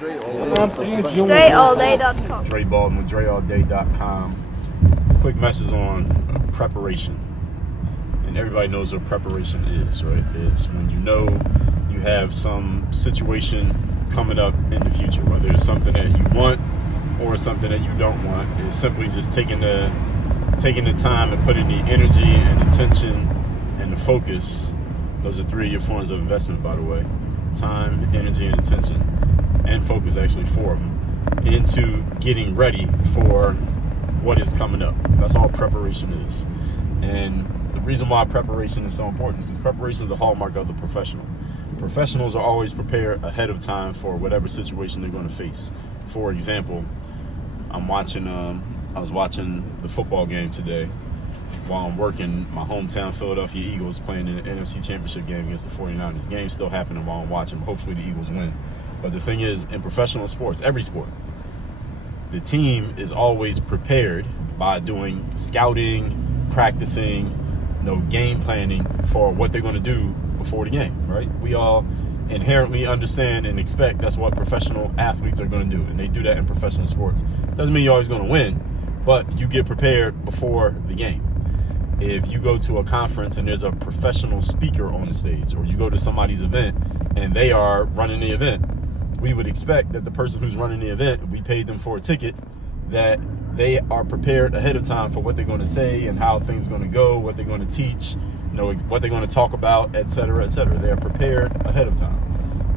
DreAllDay.com. Dre Baldwin with DreAllDay.com. Quick message on preparation. And everybody knows what preparation is, right? It's when you know you have some situation coming up in the future, whether it's something that you want or something that you don't want. It's simply just taking the time and putting the energy and attention and the focus. Those are three of your forms of investment, by the way. Time, energy, and attention. And focus, actually, four of them, into getting ready for what is coming up. That's all preparation is. And the reason why preparation is so important is because preparation is the hallmark of the professional. Professionals are always prepared ahead of time for whatever situation they're going to face. For example, I was watching the football game today while I'm working. My hometown Philadelphia Eagles playing in the NFC Championship game against the 49ers. The game's still happening while I'm watching. Hopefully the Eagles win. But the thing is, in professional sports, every sport, the team is always prepared by doing scouting, practicing, game planning for what they're going to do before the game, right? We all inherently understand and expect that's what professional athletes are going to do, and they do that in professional sports. Doesn't mean you're always going to win, but you get prepared before the game. If you go to a conference and there's a professional speaker on the stage, or you go to somebody's event and they are running the event, we would expect that the person who's running the event, we paid them for a ticket, that they are prepared ahead of time for what they're going to say and how things are going to go, what they're going to teach, what they're going to talk about, et cetera, et cetera. They're prepared ahead of time.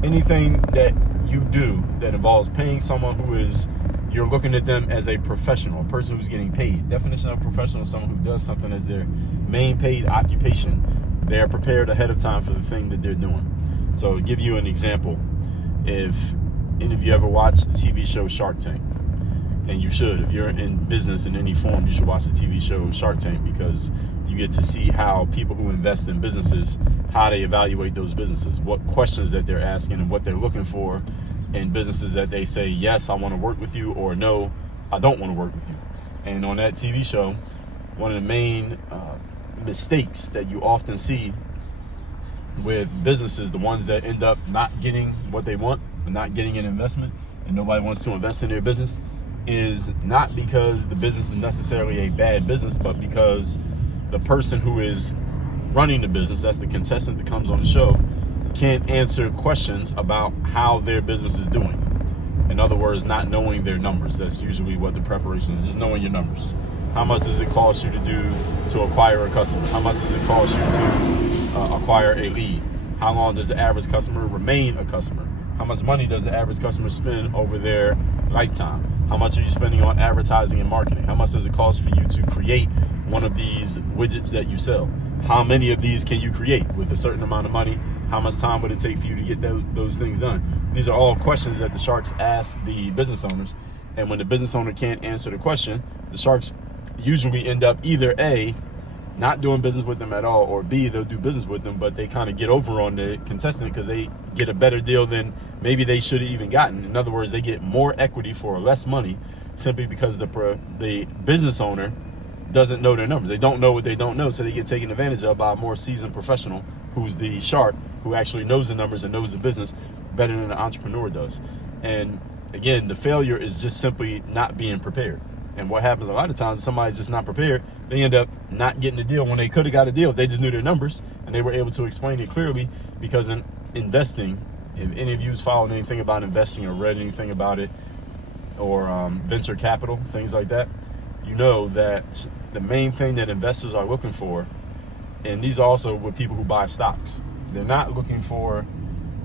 Anything that you do that involves paying someone you're looking at them as a professional, a person who's getting paid. Definition of professional is someone who does something as their main paid occupation. They're prepared ahead of time for the thing that they're doing. So to give you an example, if any of you ever watched the TV show Shark Tank, and you should, if you're in business in any form, you should watch the TV show Shark Tank, because you get to see how people who invest in businesses, how they evaluate those businesses, what questions that they're asking and what they're looking for in businesses that they say, yes, I want to work with you, or no, I don't want to work with you. And on that TV show, one of the main mistakes that you often see with businesses, the ones that end up not getting what they want, not getting an investment, and nobody wants to invest in their business, is not because the business is necessarily a bad business, but because the person who is running the business, that's the contestant that comes on the show, can't answer questions about how their business is doing. In other words, not knowing their numbers. That's usually what the preparation is, just knowing your numbers. How much does it cost you to acquire a customer? How much does it cost you to acquire a lead? How long does the average customer remain a customer? How much money does the average customer spend over their lifetime? How much are you spending on advertising and marketing? How much does it cost for you to create one of these widgets that you sell? How many of these can you create with a certain amount of money? How much time would it take for you to get those things done? These are all questions that the sharks ask the business owners. And when the business owner can't answer the question, the sharks usually end up either A, not doing business with them at all, or B, they'll do business with them, but they kind of get over on the contestant because they get a better deal than maybe they should have even gotten. In other words, they get more equity for less money simply because the business owner doesn't know their numbers. They don't know what they don't know, so they get taken advantage of by a more seasoned professional who's the shark, who actually knows the numbers and knows the business better than the entrepreneur does. And again, the failure is just simply not being prepared. And what happens a lot of times, somebody's just not prepared, they end up not getting a deal when they could have got a deal if they just knew their numbers and they were able to explain it clearly. Because in investing, if any of you's followed anything about investing or read anything about it, or venture capital, things like that, you know that the main thing that investors are looking for, and these are also with people who buy stocks, they're not looking for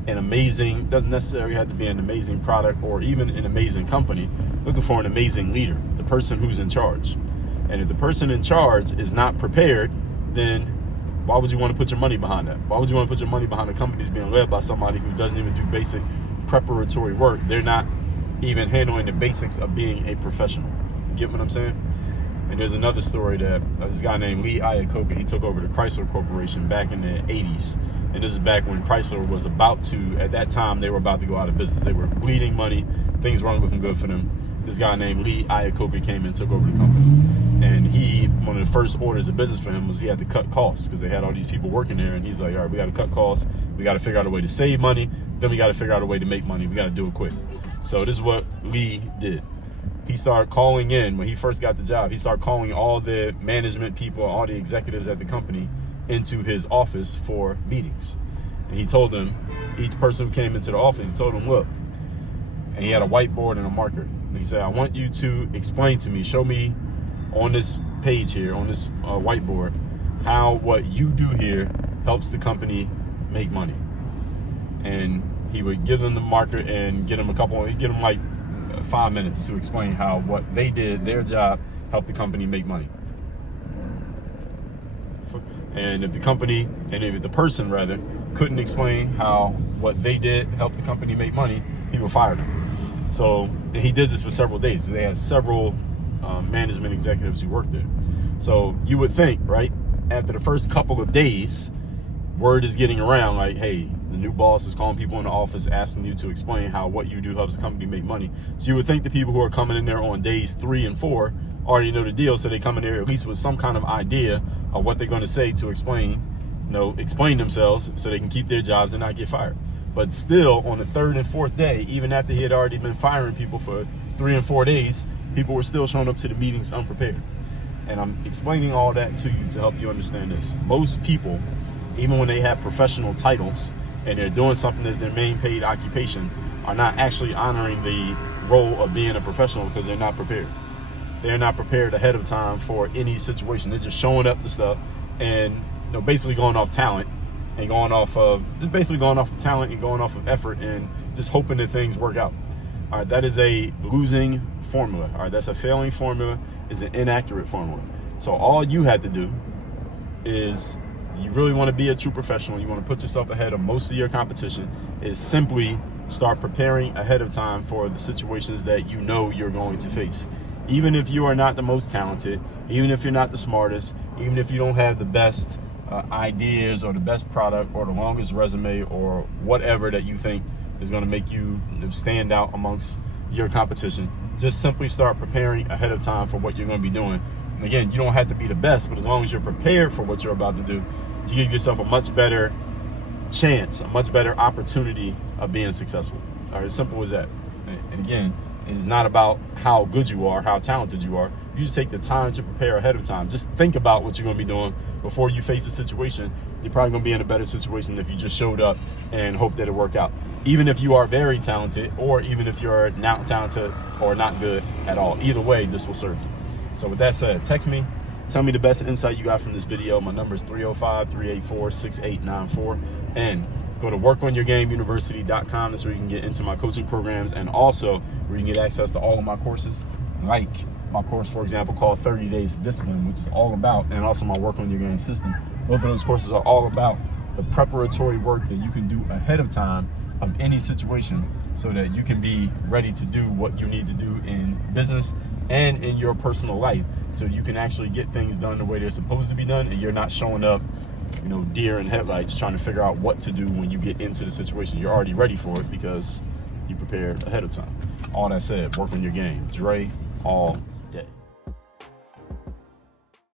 doesn't necessarily have to be an amazing product or even an amazing company, looking for an amazing leader, the person who's in charge. And if the person in charge is not prepared, then why would you want to put your money behind that? Why would you want to put your money behind a company that's being led by somebody who doesn't even do basic preparatory work? They're not even handling the basics of being a professional. You get what I'm saying? And there's another story that this guy named Lee Iacocca, he took over the Chrysler Corporation back in the 80s. And this is back when Chrysler was at that time, they were about to go out of business. They were bleeding money. Things weren't looking good for them. This guy named Lee Iacocca came and took over the company. And one of the first orders of business for him was he had to cut costs because they had all these people working there. And he's like, all right, we got to cut costs. We got to figure out a way to save money. Then we got to figure out a way to make money. We got to do it quick. So this is what Lee did. He started calling in, when he first got the job, he started calling all the management people, all the executives at the company into his office for meetings. And he told them, each person who came into the office, he told them, look, and he had a whiteboard and a marker. And he said, I want you to explain to me, show me on this page here, on this whiteboard, how what you do here helps the company make money. And he would give them the marker and get them like 5 minutes to explain how what they did, their job, helped the company make money. And if the person rather couldn't explain how what they did helped the company make money, he would fire them. So he did this for several days. They had several management executives who worked there. So you would think, right, after the first couple of days, word is getting around like, hey, the new boss is calling people in the office, asking you to explain how what you do helps the company make money. So you would think the people who are coming in there on days 3 and 4 already know the deal, so they come in there at least with some kind of idea of what they're going to say to explain themselves so they can keep their jobs and not get fired. But still, on the 3rd and 4th day, even after he had already been firing people for 3 and 4 days, people were still showing up to the meetings unprepared. And I'm explaining all that to you to help you understand this. Most people, even when they have professional titles and they're doing something as their main paid occupation, are not actually honoring the role of being a professional because they're not prepared. They're not prepared ahead of time for any situation. They're just showing up to stuff and basically going off talent and going off of talent and going off of effort and just hoping that things work out. All right, that is a losing formula. All right, that's a failing formula. It's an inaccurate formula. So all you had to do is, you really want to be a true professional, you want to put yourself ahead of most of your competition, is simply start preparing ahead of time for the situations that you know you're going to face. Even if you are not the most talented, even if you're not the smartest, even if you don't have the best ideas or the best product or the longest resume or whatever that you think is going to make you stand out amongst your competition, just simply start preparing ahead of time for what you're going to be doing. And again, you don't have to be the best, but as long as you're prepared for what you're about to do, you give yourself a much better chance, a much better opportunity of being successful. All right, as simple as that. And again, it's not about how good you are, how talented you are. You just take the time to prepare ahead of time. Just think about what you're going to be doing before you face a situation. You're probably going to be in a better situation than if you just showed up and hope that it work out. Even if you are very talented, or even if you're not talented or not good at all. Either way, this will serve you. So with that said, text me. Tell me the best insight you got from this video. My number is 305-384-6894. And go to workonyourgameuniversity.com. That's where you can get into my coaching programs, and also where you can get access to all of my courses, like my course, for example, called 30 Days of Discipline, which is all about, and also my Work on Your Game system. Both of those courses are all about the preparatory work that you can do ahead of time of any situation so that you can be ready to do what you need to do in business and in your personal life, so you can actually get things done the way they're supposed to be done, and you're not showing up, deer in headlights trying to figure out what to do when you get into the situation. You're already ready for it because you prepared ahead of time. All that said, work on your game. Dre, all